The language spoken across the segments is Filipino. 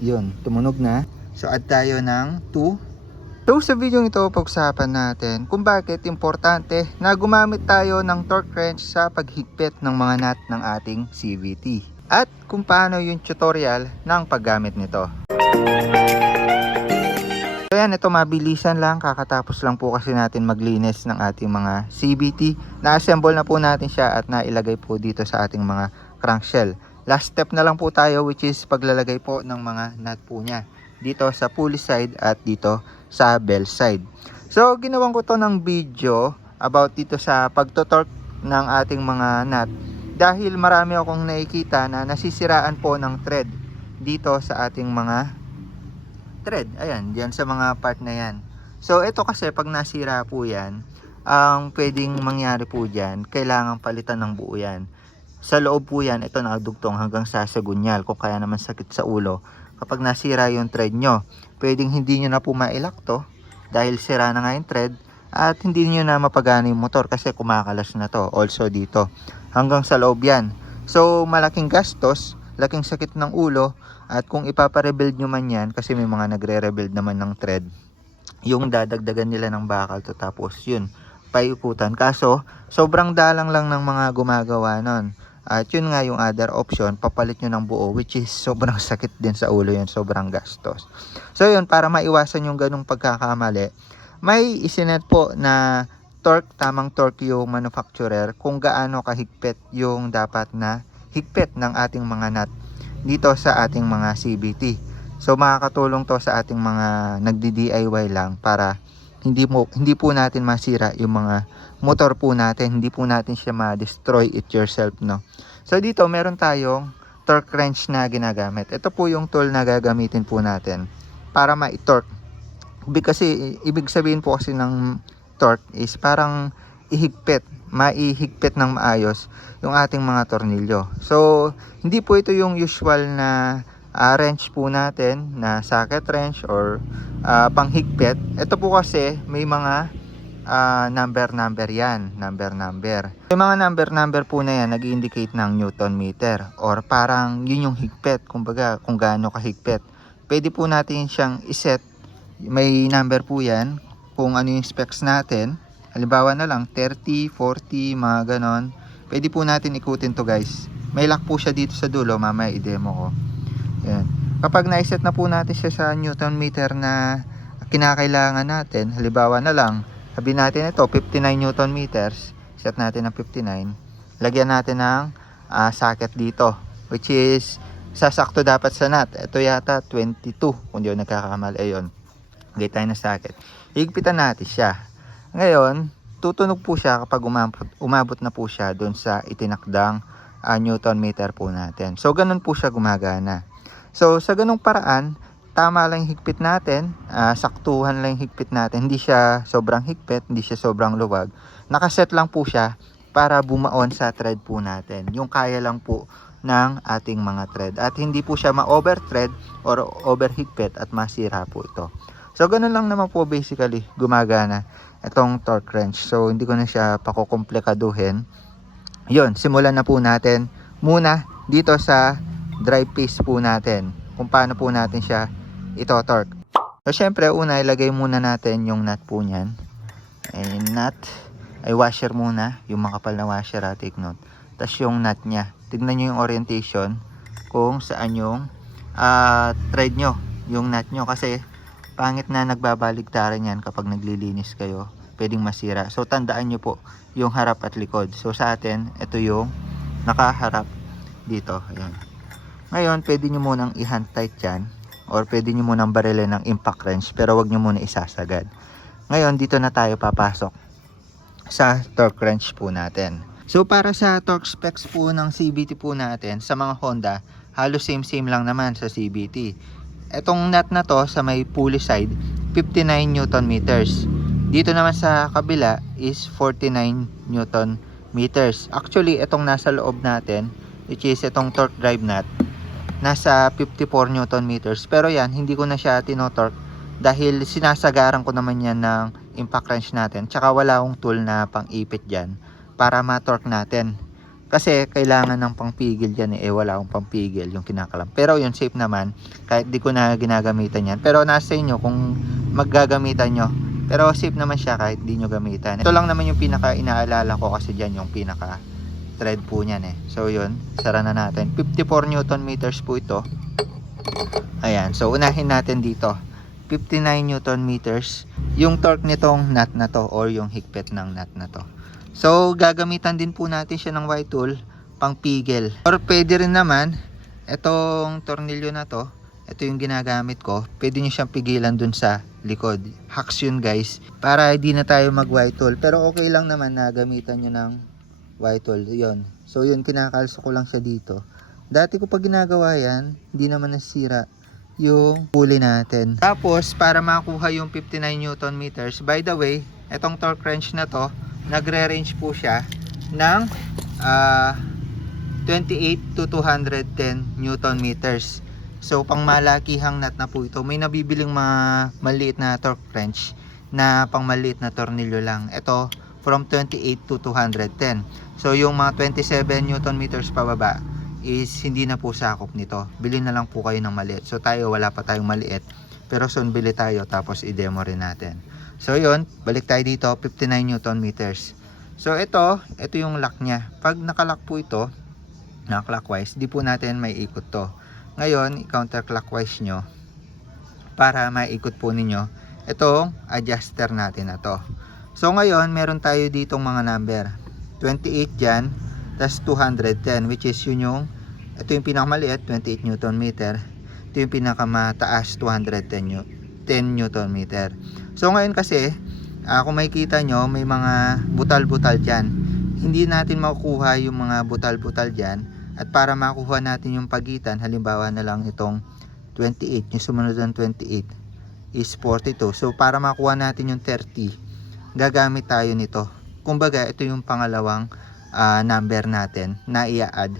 Yun, tumunog na. So add tayo ng 2. So sa video ito, pag-usapan natin kung bakit importante na gumamit tayo ng torque wrench sa paghigpit ng mga nut ng ating CVT. At kung paano yung tutorial ng paggamit nito. So yan, ito mabilisan lang. Kakatapos lang po kasi natin maglinis ng ating mga CVT. Na-assemble na po natin siya at nailagay po dito sa ating mga crankshell. Last step na lang po tayo, which is paglalagay po ng mga nut po niya. Dito sa pulley side at dito sa bell side. So ginawan ko to ng video about dito sa pagtotorque ng ating mga nut. Dahil marami akong nakikita na nasisiraan po ng thread dito sa ating mga thread. Ayan, diyan sa mga part na yan. So ito kasi pag nasira po yan, ang pwedeng mangyari po dyan, kailangan palitan ng buo yan. Sa loob po yan, ito nakadugtong hanggang sa gunyal, kung kaya naman sakit sa ulo. Kapag nasira yung thread nyo, pwedeng hindi nyo na po mailak to dahil sira na nga yung thread at hindi nyo na mapagana yung motor kasi kumakalas na to. Also dito, hanggang sa loob yan. So malaking gastos, laking sakit ng ulo, at kung ipapa-rebuild nyo man yan, kasi may mga nagre-rebuild naman ng thread, yung dadagdagan nila ng bakal to, tapos yun, paiuputan. Kaso, sobrang dalang lang ng mga gumagawa nun. At yun nga yung other option, papalit nyo ng buo, which is sobrang sakit din sa ulo yun, sobrang gastos. So yun, para maiwasan yung ganung pagkakamali, may isinet po na torque, tamang torque yung manufacturer kung gaano kahigpit yung dapat na higpit ng ating mga nut dito sa ating mga CVT. So makakatulong to sa ating mga nagdi-DIY lang para hindi po natin masira yung mga motor po natin, hindi po natin siya ma-destroy it yourself, no. So dito meron tayong torque wrench na ginagamit. Ito po yung tool na gagamitin po natin para ma-torque. Kasi ibig sabihin po kasi ng torque is parang maihigpit ng maayos yung ating mga tornilyo. So hindi po ito yung usual na wrench po natin na socket wrench or panghigpit. Ito po kasi may mga number yan, number. Yung mga number po na yan nag-indicate ng Newton meter or parang yun yung higpit, kumbaga kung gaano kahigpit. Pwede po natin siyang iset, may number po yan kung ano yung specs natin. Halimbawa na lang 30, 40, mga ganon. Pwede po natin ikutin to, guys. May lock po siya dito sa dulo, mamaya i-demo ko. Yan. Kapag na-set na po natin siya sa Newton meter na kinakailangan natin, halimbawa na lang, sabihin natin ito 59 Newton meters, set natin ng 59, lagyan natin ng socket dito, which is sasakto dapat sa nut. Ito yata 22 kung di ako nagkakamali. Ayun, lagay tayo ng socket, higpitan natin siya. Ngayon tutunog po siya kapag umabot na po siya dun sa itinakdang Newton meter po natin. So ganun po siya gumagana. So sa ganung paraan, tama lang yung higpit natin, saktuhan lang yung higpit natin, hindi siya sobrang higpit, hindi siya sobrang luwag. Nakaset lang po siya para bumaon sa thread po natin, yung kaya lang po ng ating mga thread, at hindi po siya ma-over thread or over higpit at masira po ito. So ganun lang naman po basically gumagana itong torque wrench. So hindi ko na siya pakukomplikaduhin. Yun, simulan na po natin muna dito sa drive piece po natin, kung paano po natin siya ito-torque. So syempre una ilagay muna natin yung nut po niyan. Ay nut, ay washer muna, yung makapal na washer, take note. Tapos yung nut niya, tignan nyo yung orientation kung saan yung thread nyo, yung nut nyo, kasi pangit na nagbabaligtaran yan kapag naglilinis kayo, pwedeng masira. So tandaan nyo po yung harap at likod. So sa atin, ito yung nakaharap dito. Ayan. Ngayon, pwede nyo munang i-hand tight yan, or pwede nyo munang barilin ng impact wrench, pero wag nyo muna isasagad. Ngayon, dito na tayo papasok sa torque wrench po natin. So para sa torque specs po ng CVT po natin, sa mga Honda, halos same lang naman sa CVT. Etong nut na to sa may pulley side, 59 Newton meters. Dito naman sa kabila is 49 Newton meters. Actually, itong nasa loob natin, which is itong torque drive nut, nasa 54 Newton meters. Pero yan, hindi ko na siya tinotorque dahil sinasagaran ko naman yan ng impact wrench natin. Tsaka wala akong tool na pang-ipit dyan para ma-torque natin Kasi kailangan ng pangpigil dyan wala akong pangpigil yung kinakalam. Pero yun, safe naman kahit di ko na ginagamitan yan. Pero nasa inyo kung maggagamitan nyo. Pero safe naman siya kahit di nyo gamitan. Ito lang naman yung pinaka inaalala ko kasi dyan yung pinaka thread po niyan So yun, sara na natin. 54 Newton meters po ito. Ayan, so unahin natin dito. 59 Newton meters yung torque nitong nut na to or yung higpit ng nut na to. So gagamitan din po natin siya ng Y-tool pang pigil. Or pwede rin naman itong tornilyo na to, ito yung ginagamit ko, pwede nyo siyang pigilan dun sa likod. Hacks yun guys, para hindi na tayo mag Y-tool. Pero okay lang naman na gamitan nyo ng Y-tool. Yun. So yun, kinakalso ko lang siya dito. Dati ko pa ginagawa yan, hindi naman nasira yung pulley natin. Tapos para makuha yung 59 Newton meters, by the way, itong torque wrench na to, nagre-range po siya ng 28 to 210 Newton meters. So pang malakihang nut na po ito. May nabibiling mga maliit na torque wrench na pang maliit na tornilyo lang. Ito from 28 to 210. So yung mga 27 Newton meters pababa is hindi na po sakop nito. Bili na lang po kayo ng maliit. So tayo wala pa tayong maliit. Pero soon bili tayo tapos i-demo rin natin. So yun, balik tayo dito, 59 Newton meters. So ito yung lock niya. Pag nakalock po ito, na clockwise, di po natin may ikot to. Ngayon, counterclockwise nyo para maikot po ninyo itong adjuster natin na to. So ngayon, meron tayo ditong mga number. 28 dyan, tas 210, which is yun yung, ito yung pinakamaliit, 28 Newton meter. Ito yung pinakamataas, 210 Newton meter. So ngayon kasi, kung makikita nyo, may mga butal-butal dyan. Hindi natin makukuha yung mga butal-butal dyan. At para makuha natin yung pagitan, halimbawa na lang itong 28, yung sumunod ng 28 is 42. So para makuha natin yung 30, gagamit tayo nito. Kumbaga, ito yung pangalawang number natin na i-add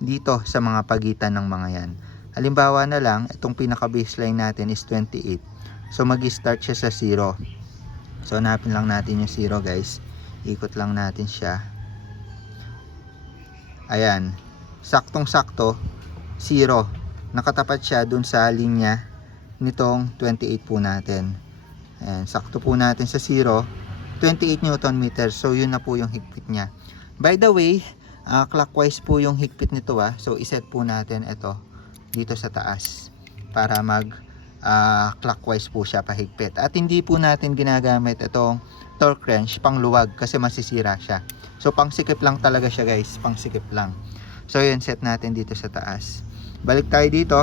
dito sa mga pagitan ng mga yan. Halimbawa na lang, itong pinaka-baseline natin is 28. So mag-start siya sa 0. So hanapin lang natin yung 0 guys. Ikot lang natin siya. Ayan. Saktong-sakto 0. Nakatapat siya dun sa linya nitong 28 po natin. Ayan. Sakto po natin sa 0. 28 Newton meter. So yun na po yung higpit niya. By the way, clockwise po yung higpit nito So iset po natin ito dito sa taas para clockwise po siya pahigpit. At hindi po natin ginagamit itong torque wrench pang luwag kasi masisira siya. So pang sikip lang talaga siya guys, pang sikip lang. So yun, set natin dito sa taas. Balik tayo dito.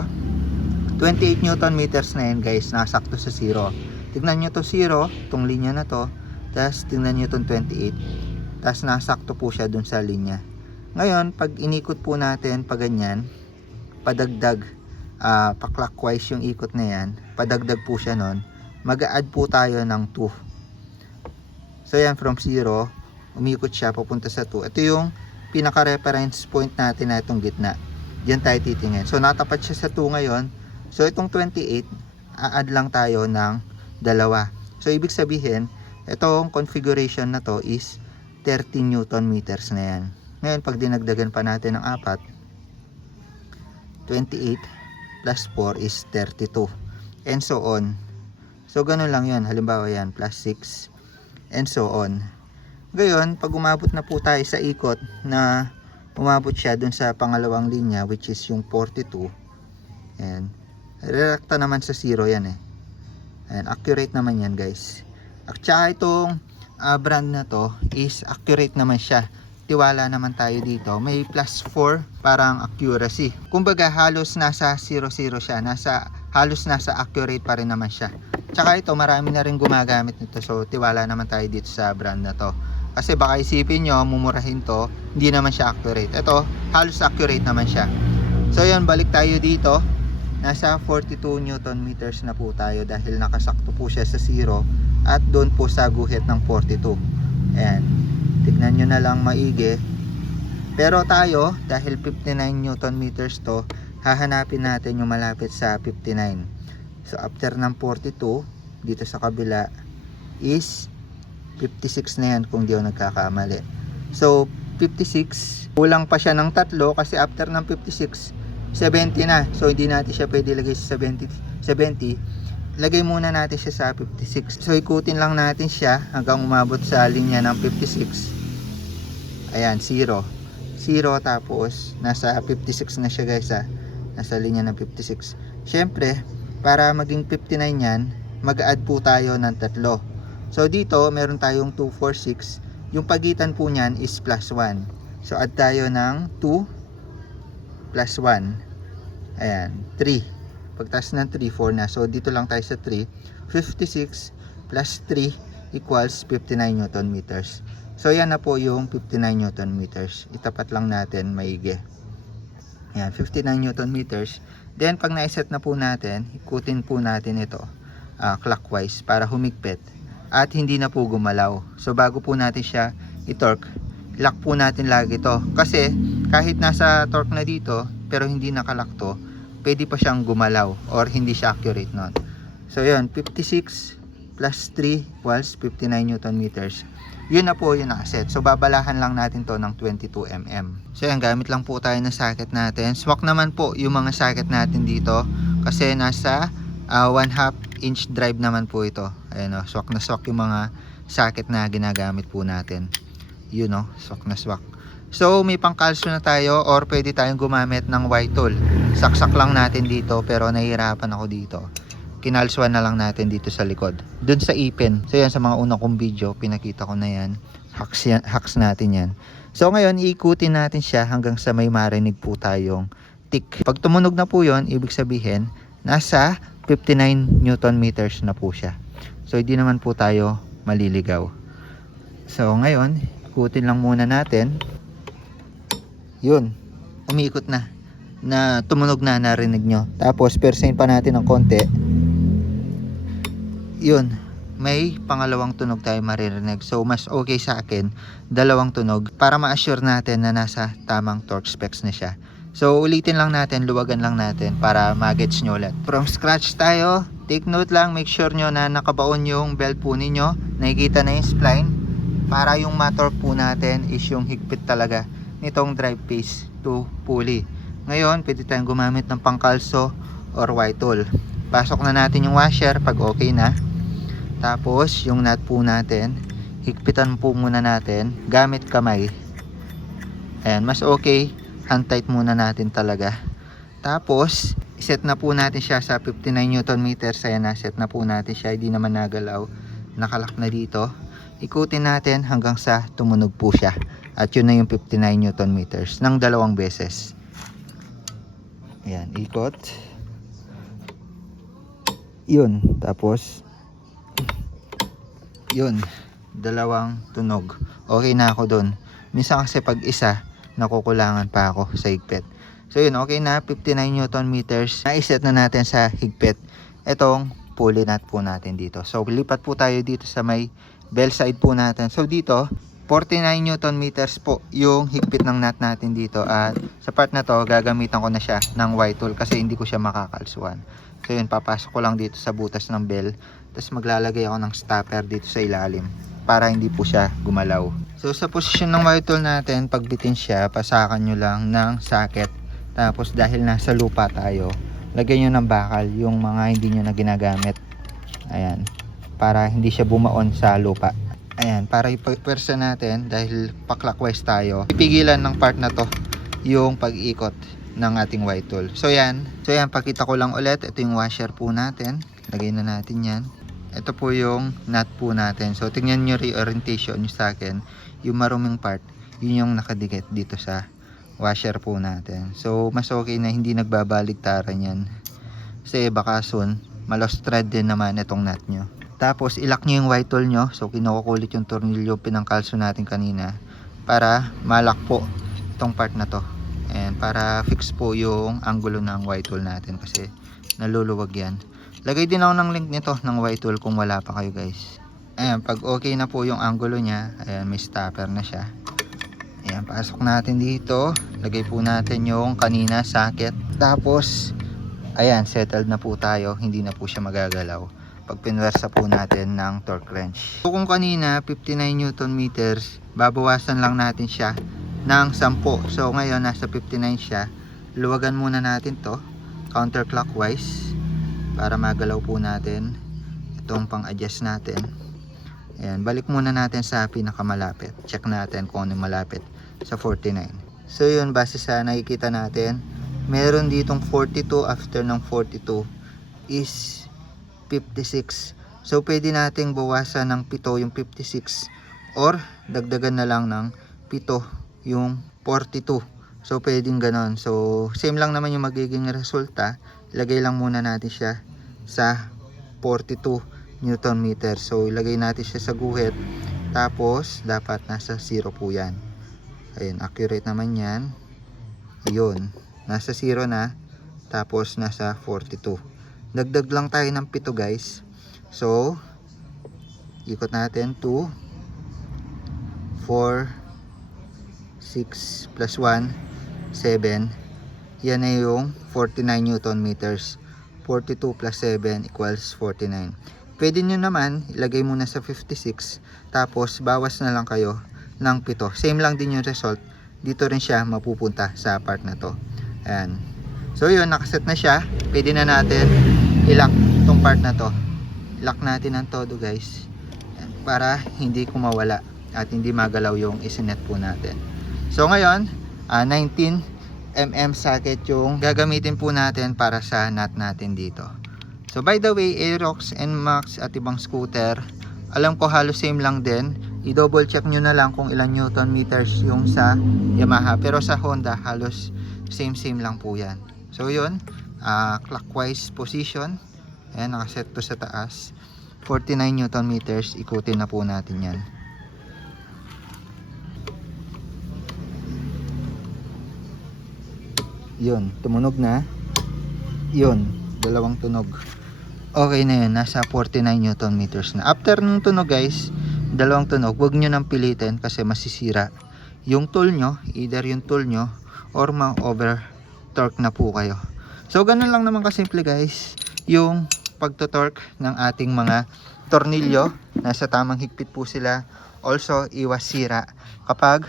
28 Newton meters na yun guys, nasakto sa 0. Tignan nyo to 0, itong linya na to. Tapos tignan nyo itong 28. Tapos nasakto po siya dun sa linya. Ngayon, pag inikot po natin pa ganyan, padagdag pa-clockwise yung ikot na yan, padagdag po siya nun, mag-a-add po tayo ng 2. So yan, from 0 umikot siya papunta sa 2. Ito yung pinaka-reference point natin na itong gitna. Diyan tayo titingin. So natapat siya sa 2 ngayon. So itong 28, a-add lang tayo ng 2. So ibig sabihin, itong configuration na to is 30 Newton meters na yan. Ngayon, pag dinagdagan pa natin ng 4, 28 plus 4 is 32. And so on. So ganun lang yun. Halimbawa yan, plus 6. And so on. Ngayon, pag umabot na po tayo sa ikot na umabot siya dun sa pangalawang linya, which is yung 42. Ayan. Rerekta naman sa 0 yan Ayan, accurate naman yan guys. At saka itong brand na to is accurate naman siya. Tiwala naman tayo dito. May plus 4 parang accuracy. Kumbaga halos nasa 0-0 siya. Halos nasa accurate pa rin naman siya. Tsaka ito, marami na rin gumagamit nito. So tiwala naman tayo dito sa brand na to. Kasi baka isipin nyo, mumurahin to, hindi naman siya accurate. Ito, halos accurate naman siya. So yun, balik tayo dito. Nasa 42 Newton meters na po tayo dahil nakasakto po siya sa 0 at doon po sa guhit ng 42. Ayan. Tignan nyo na lang maigi. Pero tayo, dahil 59 Newton meters to, hahanapin natin yung malapit sa 59. So after ng 42, dito sa kabila is 56 na yan kung di ako nagkakamali. So 56. Kulang pa siya ng tatlo kasi after ng 56, 70 na. So hindi natin siya pwede lagay sa 70. Lagay muna natin siya sa 56. So ikutin lang natin siya hanggang umabot sa linya ng 56. Ayan, 0. 0 tapos nasa 56 na siya guys ha. Nasa linya ng 56. Syempre, para maging 59 yan, mag-add po tayo ng tatlo. So dito, meron tayong 2, 4, 6. Yung pagitan po niyan is plus 1. So add tayo ng 2 plus 1. Ayan, 3. Pagtas ng 3, 4 na. So dito lang tayo sa 3. 56 plus 3 equals 59 Newton meters. So yan na po yung 59 Newton meters. Itapat lang natin maigi. Ayan, 59 Newton meters. Then pag naiset na po natin, ikutin po natin ito clockwise para humigpit at hindi na po gumalaw. So bago po natin siya i-torque, lock po natin lagi ito. Kasi kahit nasa torque na dito pero hindi nakalock to, pwede pa siyang gumalaw or hindi siya accurate nun. So yun, 56 plus 3 equals 59 Newton meters. Yun na po yung nakaset. So babalahan lang natin to ng 22 mm. So yan, gamit lang po tayo ng socket natin. Swak naman po yung mga socket natin dito kasi nasa 1/2 inch drive naman po ito. Ayan o, swak na swak yung mga socket na ginagamit po natin. Yun o, swak na swak. So may pangkalso na tayo or pwede tayong gumamit ng Y-tool. Saksak lang natin dito pero nahihirapan ako dito. Kinalsuan na lang natin dito sa likod. Doon sa ipin. So yan, sa mga unang kong video, pinakita ko na yan. Hacks natin yan. So ngayon, iikutin natin siya hanggang sa may marinig po tayong tick. Pag tumunog na po yon, ibig sabihin, nasa 59 Newton meters na po siya. So hindi naman po tayo maliligaw. So ngayon, ikutin lang muna natin. Yun, umiikot na. Na tumunog na, narinig nyo. Tapos persain pa natin ng konti. Yun, may pangalawang tunog tayo maririnig. So mas okay sa akin, dalawang tunog para ma-assure natin na nasa tamang torque specs na siya. So ulitin lang natin, luwagan lang natin para ma-gets nyo ulit. From scratch tayo. Take note lang, make sure nyo na nakabaon yung belt po ninyo. Nakikita na yung spline. Para yung ma-torque po natin is yung higpit talaga nitong drive phase to pulley. Ngayon, pwede tayong gumamit ng pangkalso or Y-tool. Pasok na natin yung washer pag okay na. Tapos, yung nut po natin, higpitan po muna natin gamit kamay. Ayan, mas okay, hand tight muna natin talaga. Tapos, set na po natin siya sa 59 Newton meters. Ayan na, set na po natin siya. Hindi naman nagalaw. Nakalak na dito. Ikutin natin hanggang sa tumunog po siya. At yun na yung 59 Newton meters ng dalawang beses. Ayan, ikot. Yun, tapos yun, dalawang tunog. Okay na ako dun. Minsan kasi pag isa, nakukulangan pa ako sa higpit. So yun, okay na, 59 Newton meters. Naiset na natin sa higpit itong pulley nut po natin dito. So lipat po tayo dito sa may bell side po natin. So dito, 49 Newton meters po yung higpit ng nut natin dito. At sa part na to, gagamitan ko na siya ng Y-tool kasi hindi ko siya makakalsuan. So yun, papasok ko lang dito sa butas ng bell. Tapos maglalagay ako ng stopper dito sa ilalim para hindi po siya gumalaw. So sa posisyon ng Y-tool natin, pagbitin siya, pasakan nyo lang ng socket. Tapos dahil nasa lupa tayo, lagyan nyo ng bakal yung mga hindi nyo na ginagamit. Ayan, para hindi siya bumaon sa lupa. Ayan, para ipwersa natin dahil pa-clockwise tayo, ipigilan ng part na to yung pag-ikot ng ating Y-tool. So yan, pakita ko lang ulit. Ito yung washer po natin. Lagay na natin yan. Ito po yung nut po natin. So tingnan nyo reorientation yung sa akin. Yung maruming part, yun yung nakadikit dito sa washer po natin. So mas okay na hindi nagbabaligtaran yan. Kasi baka soon, ma-lost thread din naman itong nut nyo. Tapos ilock nyo yung Y-tool nyo. So kinukulit yung tornilyo pinangkalso natin kanina para malak po itong part na to. And para fix po yung angulo ng Y-tool natin kasi naluluwag yan. Lagay din ako ng link nito ng Y-tool kung wala pa kayo guys. Ayan, pag okay na po yung angulo nya, ayan, may stopper na siya. Ayan, pasok natin dito. Lagay po natin yung kanina socket. Tapos ayan, settled na po tayo. Hindi na po siya magagalaw pag pinwersa po natin ng torque wrench. So kung kanina 59 Newton meters, babawasan lang natin siya ng 10. So ngayon nasa 59 siya. Luwagan muna natin to counterclockwise para magalaw po natin itong pang-adjust natin. Ayan, balik muna natin sa pinakamalapit. Check natin kung ano malapit sa 49. So yun, base sa nakikita natin, meron ditong 42, after ng 42 is 56. So pwede nating bawasan ng 7 yung 56 or dagdagan na lang ng 7 yung 42. So pwedeng ganon. So same lang naman yung magiging resulta. Ilagay lang muna natin siya sa 42 Newton meter. So ilagay natin siya sa guhit. Tapos dapat nasa 0 po yan. Ayun, accurate naman yan. Yun, nasa 0 na. Tapos nasa 42. Dagdag lang tayo ng 7 guys. So ikot natin 2 4 6 plus 1 7. Yan na yung 49 Newton meters. 42 plus 7 equals 49. Pwede nyo naman ilagay muna sa 56. Tapos bawas na lang kayo ng 7. Same lang din yung result. Dito rin siya mapupunta sa part na to. Ayan. So yun, nakaset na siya. Pwede na natin i-lock tong part na to. Lock natin ang todo guys. Ayan, para hindi kumawala at hindi magalaw yung isinet po natin. So ngayon, 19mm socket yung gagamitin po natin para sa nut natin dito. So by the way, Aerox, NMAX at ibang scooter, alam ko halos same lang din. I-double check nyo na lang kung ilan Newton meters yung sa Yamaha. Pero sa Honda, halos same lang po yan. So yun, clockwise position. Ayan, nakaset to sa taas. 49 Newton meters, ikutin na po natin yan. Yun, tumunog na. Yun, dalawang tunog. Okay na yun, nasa 49 Newton meters na. After nung tunog guys, dalawang tunog, huwag nyo nang pilitin kasi masisira yung tool nyo, either yung tool nyo or ma-over torque na po kayo. So ganun lang naman kasimple guys, yung pagto-torque ng ating mga tornilyo. Nasa tamang higpit po sila. Also, iwas sira. Kapag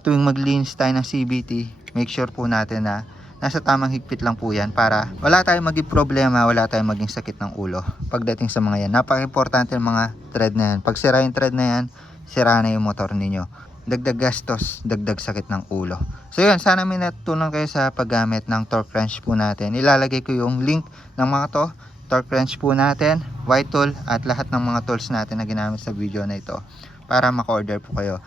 tuwing maglinis tayo ng CVT, make sure po natin na nasa tamang higpit lang po yan para wala tayong maging problema, wala tayong maging sakit ng ulo pagdating sa mga yan. Napaka-importante ng mga thread na yan. Pag sira yung thread na yan, sira na yung motor ninyo. Dagdag gastos, dagdag sakit ng ulo. So yun, sana may natutunan kayo sa paggamit ng torque wrench po natin. Ilalagay ko yung link ng mga to, torque wrench po natin, white tool at lahat ng mga tools natin na ginamit sa video na ito para maka-order po kayo.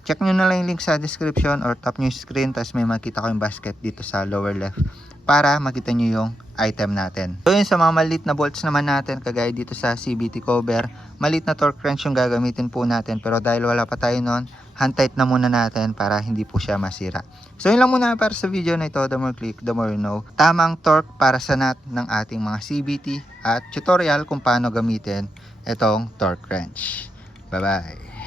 Check nyo na lang yung link sa description or tap nyo yung screen, tapos may makita ko yung basket dito sa lower left para makita nyo yung item natin. So yun, sa mga maliit na bolts naman natin, kagaya dito sa CVT cover, maliit na torque wrench yung gagamitin po natin, pero dahil wala pa tayo nun, hand tight na muna natin para hindi po siya masira. So yun lang muna para sa video na ito. The more click, the more you know. Tamang torque para sa nut ng ating mga CVT at tutorial kung paano gamitin itong torque wrench. Bye bye!